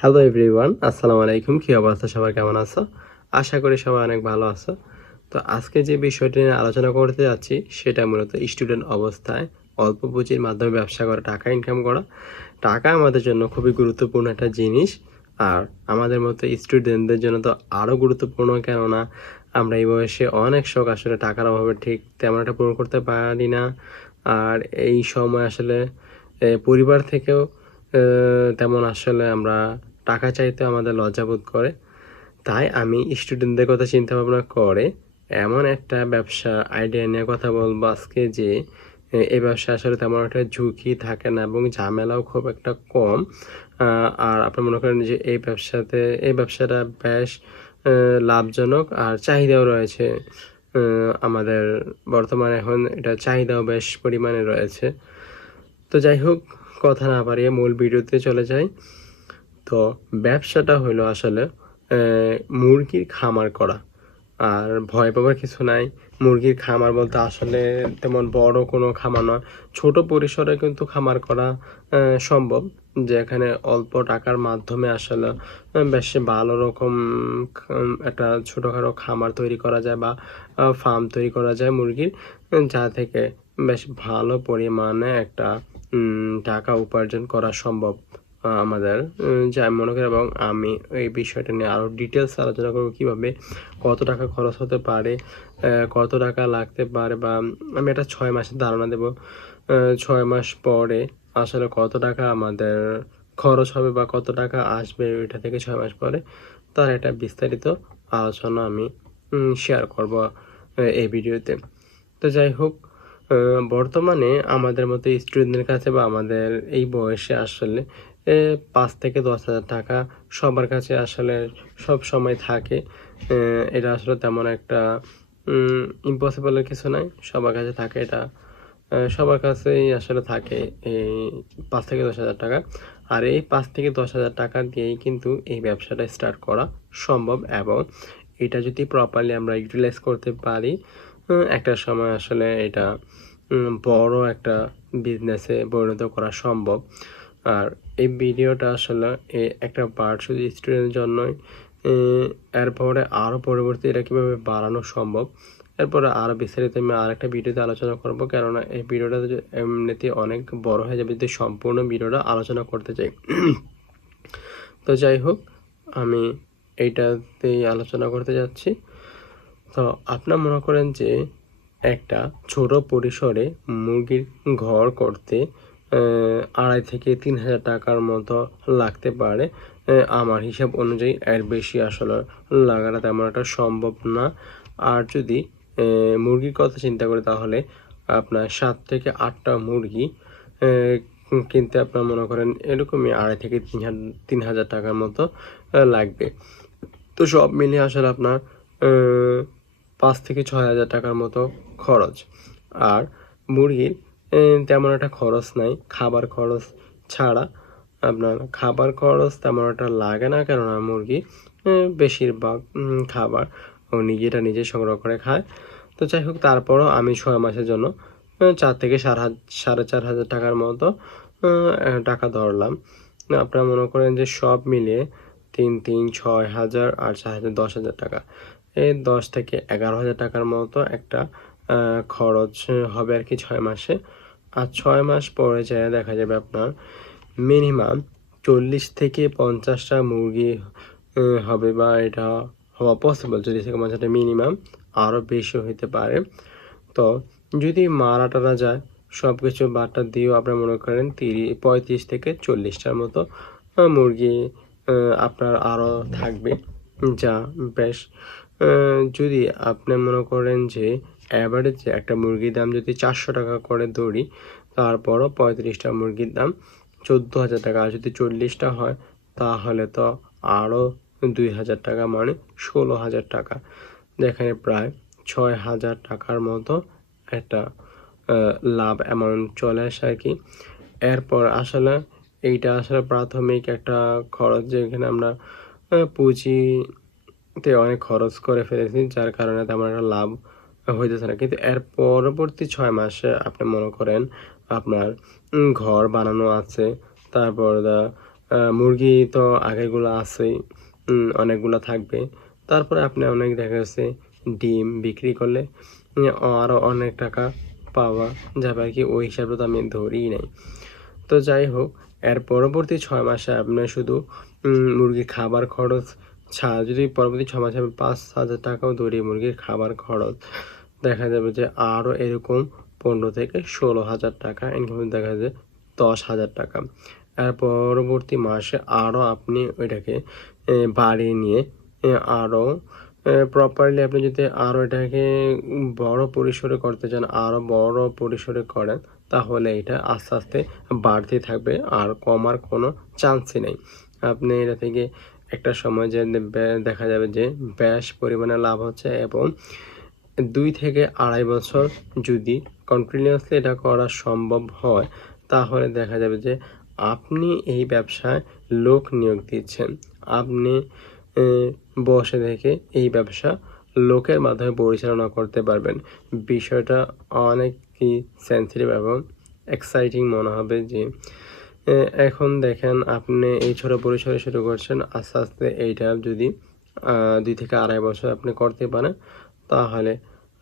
Hello everyone, আসসালামু আলাইকুম। কি অবস্থা, সবার কেমন আছো? আশা করি সবাই অনেক ভালো আছো। তো আজকে যে বিষয়টি নিয়ে আলোচনা করতে যাচ্ছি সেটা মূলত স্টুডেন্ট অবস্থায় অল্প পুঁজির মাধ্যমে ব্যবসা করে টাকা ইনকাম করা। টাকা আমাদের জন্য খুবই গুরুত্বপূর্ণ একটা জিনিস, আর আমাদের মতো স্টুডেন্টদের জন্য তো আরও গুরুত্বপূর্ণ, কেননা আমরা এই বয়সে অনেক শখ আসলে টাকার অভাবে ঠিক তেমন একটা পূরণ করতে পারি না। আর এই সময় আসলে পরিবার থেকেও তেমন আসলে আমরা টাকা চাইতে আমাদের লজ্জাবোধ করে। তাই আমি স্টুডেন্টদের কথা চিন্তা ভাবনা করে এমন একটা ব্যবসা আইডিয়া নিয়ে কথা বলবো আজকে, যে এই ব্যবসা আসলে তেমন একটা ঝুঁকি থাকে না এবং ঝামেলাও খুব একটা কম। আর আপনি মনে করেন যে এই ব্যবসাটা বেশ লাভজনক, আর চাহিদাও রয়েছে। আমাদের বর্তমানে এখন এটা চাহিদাও বেশ পরিমাণে রয়েছে। তো যাই হোক, কথা না বাড়িয়ে মূল ভিডিওতে চলে যাই। তো ব্যবসাটা হলো আসলে মুরগির খামার করা। আর ভয় পাবার কিছু নাই। মুরগির খামার বলতে আসলে তেমন বড় কোনো খামার নয়, ছোট পরিসরে কিন্তু খামার করা সম্ভব, যেখানে অল্প টাকার মাধ্যমে আসলে বেশ ভালো রকম একটা ছোটোখাটো খামার তৈরি করা যায় বা ফার্ম তৈরি করা যায় মুরগির, যা থেকে বেশ ভালো পরিমাণে একটা টাকা উপার্জন করা সম্ভব আমাদের। যা আমি মনে করি, এবং আমি এই বিষয়টা নিয়ে আরও ডিটেলস আলোচনা করব, কীভাবে কত টাকা খরচ হতে পারে, কত টাকা লাগতে পারে, বা আমি একটা 6 মাসের ধারণা দেব। 6 মাস পরে আসলে কত টাকা আমাদের খরচ হবে বা কত টাকা আসবে ওইটা থেকে 6 মাস পরে, তার একটা বিস্তারিত আলোচনা আমি শেয়ার করব এই ভিডিওতে। তো যাই হোক, বর্তমানে আমাদের মতো স্টুডেন্টদের কাছে বা আমাদের এই বয়সে আসলে 5 থেকে 10,000 টাকা সবার কাছে আসলে সব সময় থাকে। এটা আসলে তেমন একটা ইম্পসিবলের কিছু নাই, সবার কাছে থাকে এটা। সবার কাছেই আসলে থাকে এই 5 থেকে 10,000 টাকা। আর এই 5 থেকে 10,000 টাকা দিয়েই কিন্তু এই ব্যবসাটা স্টার্ট করা সম্ভব, এবং এটা যদি প্রপারলি আমরা ইউটিলাইজ করতে পারি, একটা সময় আসলে এটা বড় একটা বিজনেসে পরিণত করা সম্ভব। আর এই ভিডিওটা আসলে একটা পার্ট শুধু স্টুডেন্টের জন্যই। এরপরে আরও পরবর্তী এটা কীভাবে বাড়ানো সম্ভব, এরপরে আরও বিস্তারিত আমি আরেকটা ভিডিওতে আলোচনা করব, কেননা এই ভিডিওটা এমনিতে অনেক বড় হয়ে যাবে যদি সম্পূর্ণ ভিডিওটা আলোচনা করতে চাই। তো যাই হোক, আমি এইটাতেই আলোচনা করতে যাচ্ছি। তো আপনার মনে করেন যে একটা ছোট পরিসরে মুরগির ঘর করতে 2,500 থেকে 3,000 টাকার মতো লাগতে পারে। আমার হিসাব অনুযায়ী এর বেশি আসলে লাগাটা তেমন একটা সম্ভব না। আর যদি মুরগির কথা চিন্তা করি, তাহলে আপনার 7 থেকে 8টা মুরগি কিনতে আপনার মনে করেন এরকমই 2,500 থেকে 3,000 টাকার মতো লাগবে। তো সব মিলিয়ে আসলে আপনার 5 থেকে 6,000 টাকার মতো খরচ। আর মুরগির তেমন একটা খরচ নাই, খাবার খরচ ছাড়া। আপনার খাবার খরচ তেমন একটা লাগে না, কেননা মুরগি বেশিরভাগ খাবার ও নিজে সংগ্রহ করে খায়। তো যাই হোক, তারপরও আমি 6 মাসের জন্য 4 থেকে 4,500 টাকার মতো টাকা ধরলাম। আপনারা মনে করেন যে সব মিলিয়ে 3 6,000 আর 4,000 10,000 টাকা, এই 10 থেকে 11,000 টাকার মতো একটা খরচ হবে আর কি 6 মাসে। আর 6 মাস পরে যায় দেখা যাবে আপনার মিনিমাম 40 থেকে 50টা মুরগি হবে, বা এটা হওয়া পসিবল। 40 থেকে 50টা মিনিমাম, আরও বেশি হইতে পারে। তো যদি মারা টারা যায়, সব কিছু বাটা দিয়েও আপনার মনে করেন 35 থেকে 40টার মতো মুরগি আপনার আরও থাকবে, যা বেশ। যদি আপনি মনে করেন যে অ্যাভারেজে একটা মুরগির দাম যদি 400 টাকা করে ধরি, তারপরও 35টা মুরগির দাম 14,000 টাকা। আর যদি 40টা হয়, তাহলে তো আরও 2,000 টাকা, মানে 16,000 টাকা, যেখানে প্রায় 6,000 টাকার মতো একটা লাভ অ্যামাউন্ট চলে আসে আর কি। এরপর আসলে এইটা আসলে প্রাথমিক একটা খরচ, যেখানে আমরা পুঁজিতে অনেক খরচ করে ফেলেছি, যার কারণে তেমন একটা লাভ হইতেছে না। কিন্তু এর পরবর্তী 6 মাসে আপনি মনে করেন আপনার ঘর বানানো আছে, তারপর মুরগি তো আগেরগুলো আছেই, অনেকগুলো থাকবে। তারপরে আপনি অনেক দেখা যাচ্ছে ডিম বিক্রি করলে আরও অনেক টাকা পাওয়া যাবে আর কি, ওই হিসাবে তো আমি ধরিই নাই। তো যাই হোক, এর পরবর্তী 6 মাসে আপনার শুধু মুরগির খাবার খরচ ছাড়া যদি পরবর্তী 6 মাসে আমি 5,000 টাকাও ধরি মুরগির খাবার খরচ, দেখা যাবে যে আরও এরকম 15 থেকে 16,000 টাকা ইনকাম, দেখা যায় 10,000 টাকা। এর পরবর্তী মাসে আরও আপনি ওইটাকে বাড়িয়ে নিয়ে আরও প্রপারলি আপনি যদি আরও এটাকে বড় পরিসরে করতে চান, আরও বড় পরিসরে করেন, তাহলে এটা আস্তে আস্তে বাড়তে থাকবে, আর কমার কোনো চান্সই নেই। আপনি এটা থেকে একটা সময় যে দেখা যাবে যে বেশ পরিমাণে লাভ হচ্ছে, এবং 2 থেকে 2.5 বছর যদি কন্টিনিউয়াসলি এটা করা সম্ভব হয়, তাহলে দেখা যাবে যে আপনি এই ব্যবসায় লোক নিয়োগ দিচ্ছেন। আপনি বসে থেকে এই ব্যবসা লোকের মাধ্যমে পরিচালনা করতে পারবেন। বিষয়টা অনেকই সেন্সিটিভ এবং এক্সাইটিং মনে হবে যে এখন দেখেন আপনি এই ছোট পরিসরে শুরু করছেন, আস্তে আস্তে এইটা যদি 2 থেকে 2.5 বছর আপনি করতে পারেন, তাহলে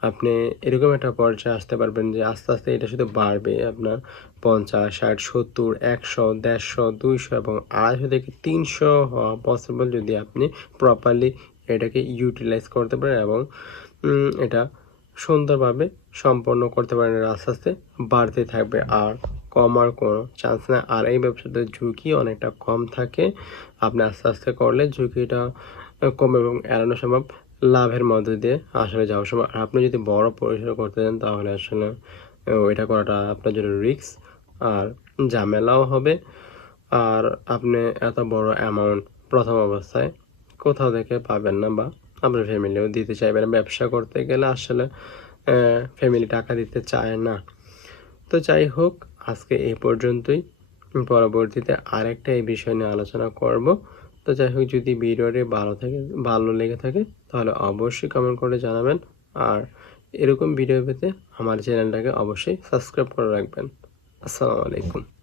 আপনি এরকম একটা পর্যায়ে আসতে পারবেন যে আস্তে আস্তে এটা শুধু বাড়বে। আপনার 50, 60, 70, 100, 150, 200 এবং 250 থেকে 300 হওয়া পসিবল যদি আপনি প্রপারলি এটাকে ইউটিলাইজ করতে পারেন এবং এটা সুন্দরভাবে সম্পন্ন করতে পারেন। আস্তে আস্তে বাড়তে থাকবে, আর কমার কোনো চান্স নেই। আর এই ব্যবসাতে ঝুঁকি অনেকটা কম থাকে। আপনি আস্তে আস্তে করলে ঝুঁকিটা কমে এবং এড়ানো সম্ভব লাভের মধ্যে দিয়ে আসলে যাওয়া সম্ভব। আর আপনি যদি বড় পরিসরে করতে চান, তাহলে আসলে এটা করাটা আপনার জন্য রিস্ক আর ঝামেলাও হবে। আর আপনি এত বড় অ্যামাউন্ট প্রথম অবস্থায় কোথাও থেকে পাবেন না, বা আপনার ফ্যামিলিও দিতে চাইবে না। ব্যবসা করতে গেলে আসলে ফ্যামিলি টাকা দিতে চায় না। তো যাই হোক, আজকে এই পর্যন্তই। পরবর্তীতে আরেকটা এই বিষয় নিয়ে আলোচনা করব। তো যাই হোক, যদি ভিডিওটি ভালো লেগে থাকে, তাহলে অবশ্যই কমেন্ট করে জানাবেন। আর এরকম ভিডিও পেতে আমার চ্যানেলটাকে অবশ্যই সাবস্ক্রাইব করে রাখবেন। আসসালামু আলাইকুম।